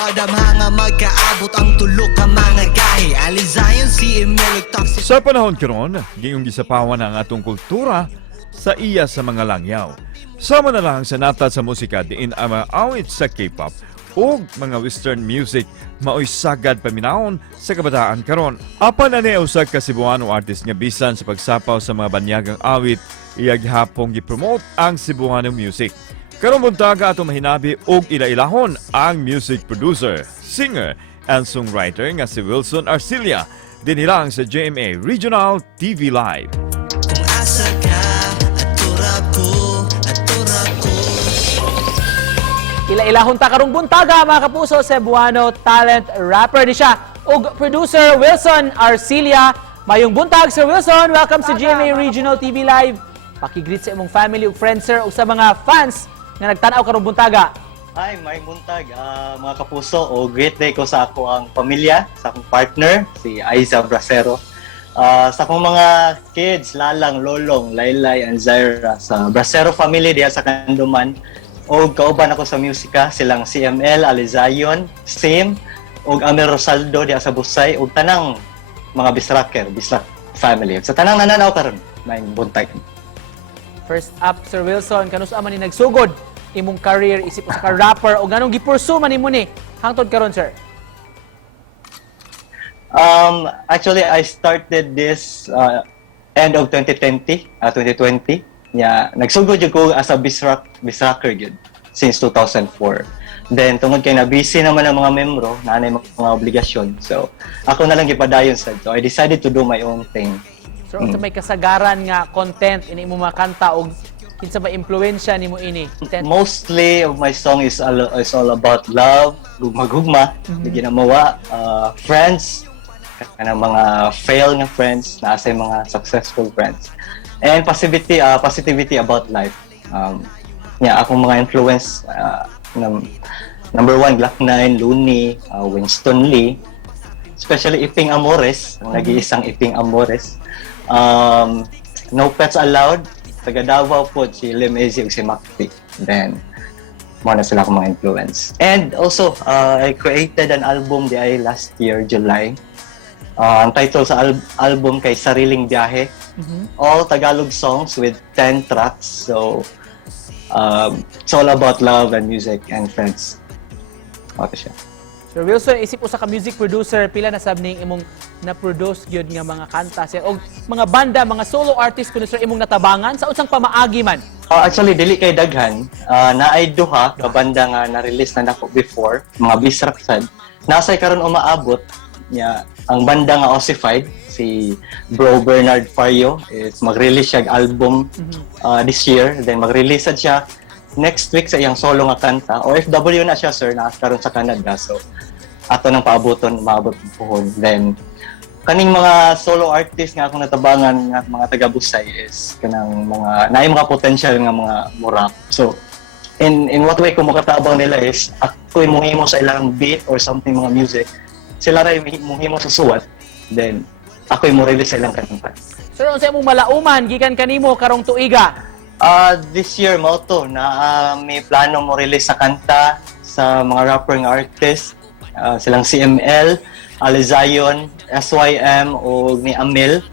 Wadam nga magkaabot ang tulo ka mga gahi. Alizayon si Emil Toxic. Sa panahon karon, gayong gisapawan ang atong kultura sa iya sa mga langyaw. Sama na lang sa nata sa musika diin ang mga awit sa K-pop o mga western music maoy sagad paminahon sa kabataan karon. Apan ani usa ka Cebuano artist nga bisan sa pagsapaw sa mga banyagang awit, iyag hapong gipromote ang Cebuano music. Karon buntaga ato mahinabi og ilailahon ang music producer, singer, and songwriter nga si Wilson Arcilia dinilang sa GMA Regional TV Live. Kung asa ka, aturap ko, aturap ko. Ila-ilahon ta karong buntaga mga kapuso, Cebuano talent rapper ni siya ug producer Wilson Arcilia. Mayong buntag Sir Wilson, welcome sa GMA Regional TV Live. Pakigreet sa imong family ug friends sir ug sa mga fans nga nagtan-aw karong buntaga. Hi, may buntag mga kapuso o great day ko sa ako ang pamilya, sa akong partner, si Aiza Bracero. Sa akong mga kids, Lalang, Lolong, Laylay, and Zaira sa Bracero family diya sa Kanduman. O kauban ako sa musika, silang CML, Alizayon, Sim, o Amir Rosaldo diya sa Busay, o tanang mga Bisraker, Bisrak family. Sa tanang nananaw karon, may buntag. First up Sir Wilson, kanus man ni nagsugod imong career isip usa ka rapper o ganong gipursu man nimo ni hangtod karon sir? Actually, I started this end of 2020. Nagsugod jud ko as a Bisraker gyud since 2004. Then tungod kay na busy naman ang mga membro, naanay mga obligasyon. So, ako na lang gipadayon sa. So, I decided to do my own thing. So, unsa may kasagaran nga content ini imong mga kanta o kinsa ba impluwensya nimo ini? Content. Mostly of my song is all about love, gugma-gugma, ginamawa, friends, kanang mga fail nga friends, nasa mga successful friends. And positivity about life. Akong mga influence, number one, Glock9, Looney, Winston Lee, especially Iping Amores, ang nag-iisang Iping Amores. No Pets Allowed, taga Davao po, si Lim Ezi ug si Makti. Then, mo na sila akong mga influence. And also, I created an album di last year, July. Ang title sa album kay Sariling Biyahe. All Tagalog songs with 10 tracks. So, it's all about love and music and friends. Okay siya. Sir Wilson, isip usa ka music producer, pila na sab ning imong na-produce gyud nga mga kanta sir og mga banda, mga solo artist kuno sir imong natabangan sa unsang pamaagi man? Actually, dili kay daghan. Naay duha ka banda nga na-release na nako before, mga Bisrak sad. Nasay karon umaabot niya ang banda nga Ossified, si Bro Bernard Fario, is mag-release siya album this year, then mag-release siya next week sa iyang solo nga kanta. OFW na siya sir, nakaroon sa Canada. So ato nang maabot pohon. Then kaning mga solo artist nga akong natabangan nga mga taga Busay is kanang mga naay mga potential nga mga murap. So in what way ko makatabang nila is ako mohimo sa ilang beat or something mga music. Sila ray mohimo sa suwat. Then ako mo release sa ilang kanta. Sir, unsa imong malauman gikan kanimo karong tuiga? This year mo to na may plano mo release sa kanta sa mga rapper nga artist, silang CML, Alizayon, SYM o ni Amil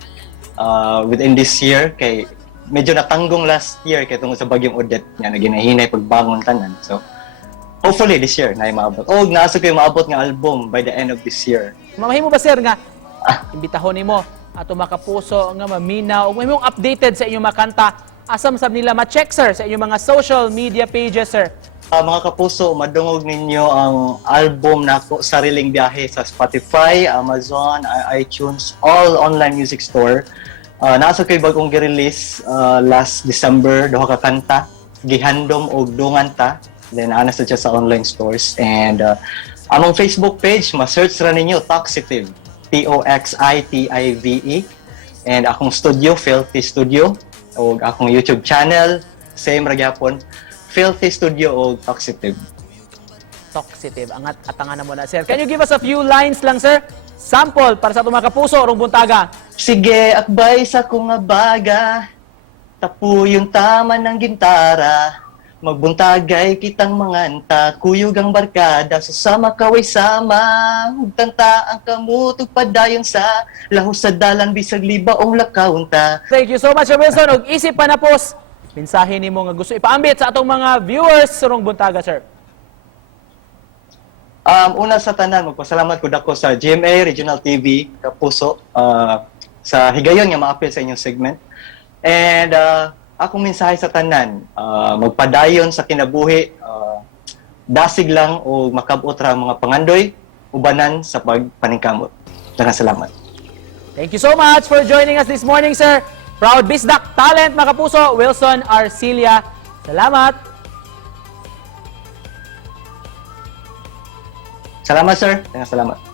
within this year kay medyo natanggong last year kay tungod sa bagyong Odette nga naginahinay pagbangon tanan. So hopefully this year na maabot. O naasa ko yung maabot nga album by the end of this year. Mamahimo ba sir nga imbitahon nimo ato makapuso nga maminaw ug mahimong updated sa inyong mga kanta? Asam sab nila ma-check sir sa inyong mga social media pages sir? Mga kapuso, madungog ninyo ang album nako Sariling Biyahe sa Spotify, Amazon, iTunes, all online music store. Nasa ko'y bagong gi-release last December, duha ka kanta, gihandom og dungan ta. Then ana sa sa online stores. And among Facebook page, ma-search ra ninyo Toxitive, Toxitive. And akong studio, Filthy Studio. O akong YouTube channel, same ra gyapon, Filthy Studio o Toxitive. Toxitive, angat atangan na mo na sir. Can you give us a few lines lang sir? Sample para sa itong mga kapuso rong buntaga. Sige, akbay sa kong baga, tapo yung tama ng gintara, Magbuntagay kitang mga anta, kuyog ang barkada, susama kaway sama, hugtanta ang kamutog padayon sa lahos sa dalan bisag libaong lakaunta. Thank you so much, Sir Wilson. Ug isip pa na pos, mensahe nimo nga gusto ipaambit sa atong mga viewers surong buntaga, sir. Una sa tanan, magpasalamat ko dako sa GMA Regional TV, Kapuso, sa higayon nga ma-appeal sa inyong segment. And akong mensahe sa tanan, magpadayon sa kinabuhi, dasig lang o makabot ra mga pangandoy, ubanan sa pagpaningkamot. Daghang salamat. Thank you so much for joining us this morning, sir. Proud Bisdak Talent, mga kapuso, Wilson Arcilia. Salamat. Salamat, sir. Daghang salamat.